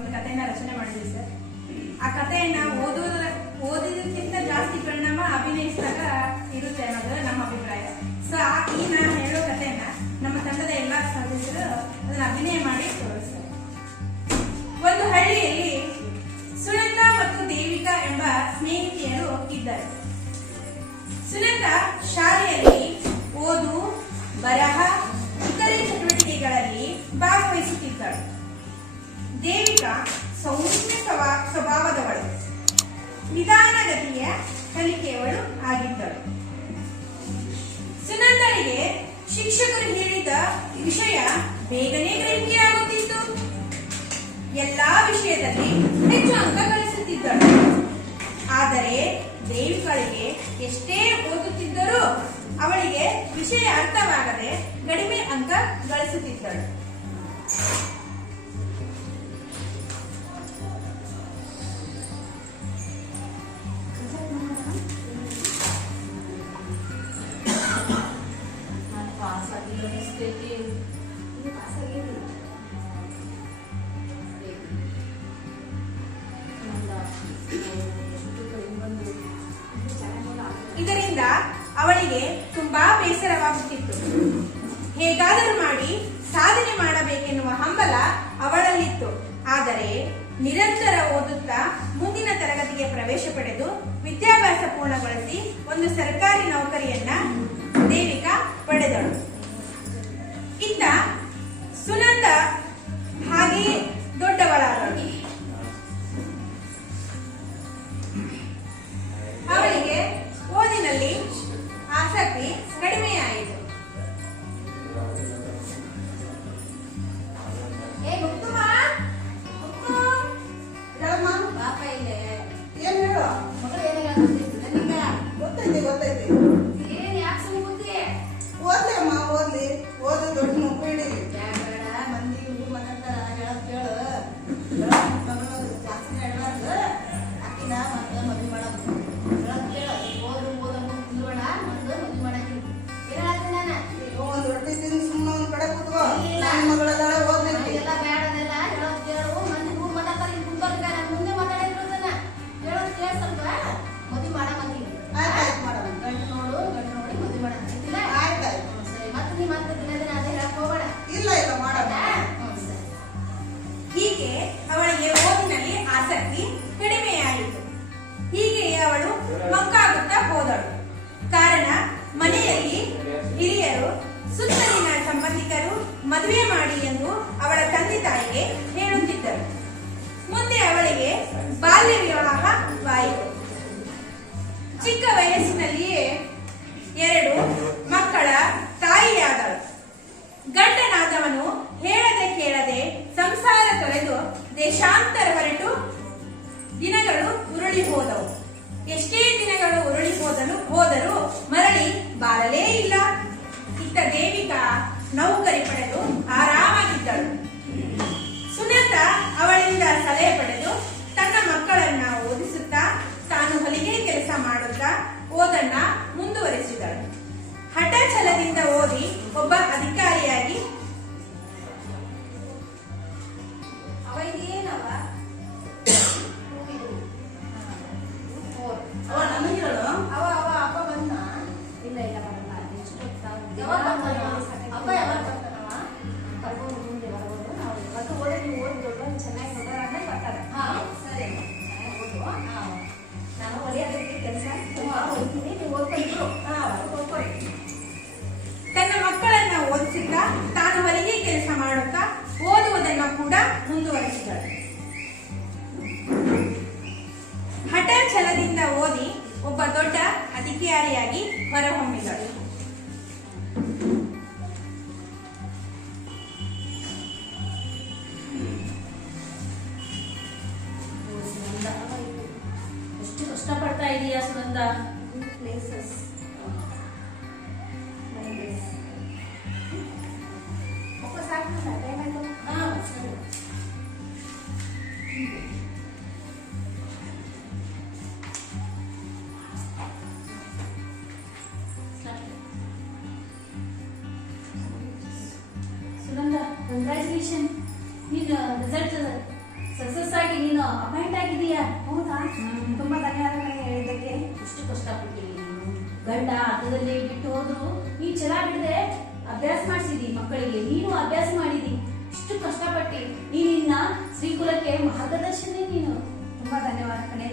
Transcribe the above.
ಒಂದು ಕಥೆಯನ್ನ ರಚನೆ ಮಾಡಿದ್ವಿ ಸರ್. ಆ ಕಥೆಯನ್ನ ಓದಿದಕ್ಕಿಂತ ಜಾಸ್ತಿ ಪರಿಣಾಮ ಅಭಿನಯಿಸಿದಾಗ ಇರುತ್ತೆ ಅನ್ನೋದು ನಮ್ಮ ಅಭಿಪ್ರಾಯ. ಸೊ ಈ ನಾನು ಹೇಳೋ ಕಥೆಯನ್ನ ನಮ್ಮ ತಂಡದ ಎಲ್ಲಾ ಸದಸ್ಯರು ಅದನ್ನ ಅಭಿನಯ ಮಾಡಿ ತೋರಿಸ್ತಾರೆ. ಒಂದು ಹಳ್ಳಿಯಲ್ಲಿ ಸುನಂದ ಮತ್ತು ದೇವಿಕಾ ಎಂಬ ಸ್ನೇಹಿತೆಯರು ಇದ್ದರು. ಸುನಂದ ಶಾಲೆಯಲ್ಲಿ ಓದು, ಬರಹ, ಇತರೆ ಚಟುವಟಿಕೆಗಳಲ್ಲಿ ಭಾಗವಹಿಸುತ್ತಿದ್ದಳು. ದೇವಿಕಾ ಸೌಮ್ಯ ಸ್ವಭಾವದವಳು, ನಿಧಾನಗತಿಯ ಕಲಿಕೆಯವಳು ಆಗಿದ್ದಳು. ಸುನಂದಳಿಗೆ ಶಿಕ್ಷಕರು ಹೇಳಿದ ವಿಷಯ ಬೇಗನೆ ಗ್ರಹಿಕೆಯಾಗುತ್ತಿತ್ತು. ಎಲ್ಲಾ ವಿಷಯದಲ್ಲಿ ಹೆಚ್ಚು ಅಂಕ ಗಳಿಸುತ್ತಿದ್ದಳು. ಆದರೆ ದೇವಿಗಳಿಗೆ ಎಷ್ಟೇ ಓದುತ್ತಿದ್ದರೂ ಅವಳಿಗೆ ವಿಷಯ ಅರ್ಥವಾಗದೆ ಕಡಿಮೆ ಅಂಕ ಗಳಿಸುತ್ತಿದ್ದಳು. ಇದರಿಂದ ಅವಳಿಗೆ ತುಂಬಾ ಬೇಸರವಾಗುತ್ತಿತ್ತು. ಹೇಗಾದರೂ ಮಾಡಿ ಸಾಧನೆ ಮಾಡಬೇಕೆನ್ನುವ ಹಂಬಲ ಅವಳಲ್ಲಿತ್ತು. ಆದರೆ ನಿರಂತರ ಓದುತ್ತಾ ಮುಂದಿನ ತರಗತಿಗೆ ಪ್ರವೇಶ ಪಡೆದು ವಿದ್ಯಾಭ್ಯಾಸ ಪೂರ್ಣಗೊಳಿಸಿ ಒಂದು ಸರ್ಕಾರಿ ನೌಕರಿಯನ್ನ ದೇವಿಕಾ ಪಡೆದಳು. ಇತ್ತ ಸುನಂದ ಹಾಗೆಯೇ ದೊಡ್ಡವಳಾದಳು. ಅವಳಿಗೆ ಓದಿನಲ್ಲಿ ಆಸಕ್ತಿ ಕಡಿಮೆಯಾಯಿತು. ಹೀಗೆ ಅವಳಿಗೆ ಓದಿನಲ್ಲಿ ಆಸಕ್ತಿ ಕಡಿಮೆಯಾಯಿತು. ಹೀಗೆ ಅವಳು ಮಕ್ಕಾಗುತ್ತಾ ಹೋದಳು. ಕಾರಣ ಮನೆಯಲ್ಲಿ ಹಿರಿಯರು, ಸುತ್ತಲಿನ ಸಂಬಂಧಿಕರು ಮದುವೆ ಮಾಡಿ ಎಂದು ಅವಳ ತಂದೆ ತಾಯಿಗೆ ಹೇಳುತ್ತಿದ್ದರು. ಮುಂದೆ ಅವಳಿಗೆ ಬಾಲ್ಯ ವಿವಾಹವಾಯಿತು. ಚಿಕ್ಕ ವಯಸ್ಸಿನಲ್ಲಿಯೇ 2 ಮಕ್ಕಳ ತಾಯಿಯಾದಳು. ಗಂಡನಾದವನು ಹೇಳದೆ ಕೇಳದೆ ಸಂಸಾರ ತೊರೆದು ದೇಶಾಂತರ ಹೊರಟು ದಿನಗಳು ಉರುಳಿ ಹೋದವು. ಎಷ್ಟೇ ದಿನಗಳು ಉರುಳಿ ಹೋದರೂ ಮರಳಿ ಬಾಳಲೇ ಇಲ್ಲ. ಇತ್ತ ದೇವಿಕಾ ನೌಕರಿ ಪಡೆದು ಆರಾಮಾಗಿದ್ದಳು. ಸುನಂದ ಅವಳಿಂದ ಸಲಹೆ ಪಡೆದು ತನ್ನ ಮಕ್ಕಳನ್ನ ಓದಿಸುತ್ತಾ ತಾನು ಹೊಲಿಗೆ ಕೆಲಸ ಮಾಡುತ್ತಾ ಓದನ್ನ ಮುಂದುವರಿಸಿದಳು. ಹಠ ಛಲದಿಂದ ಓದಿ ಒಬ್ಬ ಅಧಿಕಾರಿಯಾಗಿ ತನ್ನ ಮಕ್ಕಳನ್ನ ಓದಿಸುತ್ತಾ ತಾನು ಹೊಲಿಗೆ ಕೆಲಸ ಮಾಡುತ್ತಾ ಓದುವುದನ್ನು ಕೂಡ ಮುಂದುವರಿಸಿದಳು. ಹಠ ಛಲದಿಂದ ಓದಿ ಒಬ್ಬ ದೊಡ್ಡ ಅಧಿಕಾರಿಯಾಗಿ ಹೊರಹೊಮ್ಮಿದಳು. ಎಷ್ಟು ಕಷ್ಟಪಡ್ತಾ ಇದೀಯಾ ಸುನಂದ? ಕಂಗ್ರ್ಯಾಚುಲೇಷನ್. ನೀನು ರಿಸಲ್ಟ್ ಸಕ್ಸಸ್ ಆಗಿ ನೀನು ಅಪಾಯಿಂಟ್ ಆಗಿದೀಯಾ. ಹೌದಾ? ತುಂಬಾ ಧನ್ಯವಾದಗಳು ಹೇಳಿದ್ದಕ್ಕೆ. ಎಷ್ಟು ಕಷ್ಟಪಟ್ಟಿದ್ದೀನಿ ನೀನು. ಗಂಡ ಹತ್ತದಲ್ಲಿ ಬಿಟ್ಟು ಹೋದ್ರು ನೀನ್ ಛಲ ಬಿಡದೆ ಅಭ್ಯಾಸ ಮಾಡಿಸಿದಿ ಮಕ್ಕಳಿಗೆ. ನೀನು ಅಭ್ಯಾಸ ಮಾಡಿದಿ. ಇಷ್ಟು ಕಷ್ಟಪಟ್ಟಿ ನೀನಿನ್ನ ಶ್ರೀಕುಲಕ್ಕೆ ಮಾರ್ಗದರ್ಶನ ನೀನು. ತುಂಬಾ ಧನ್ಯವಾದ ಕಣೆ.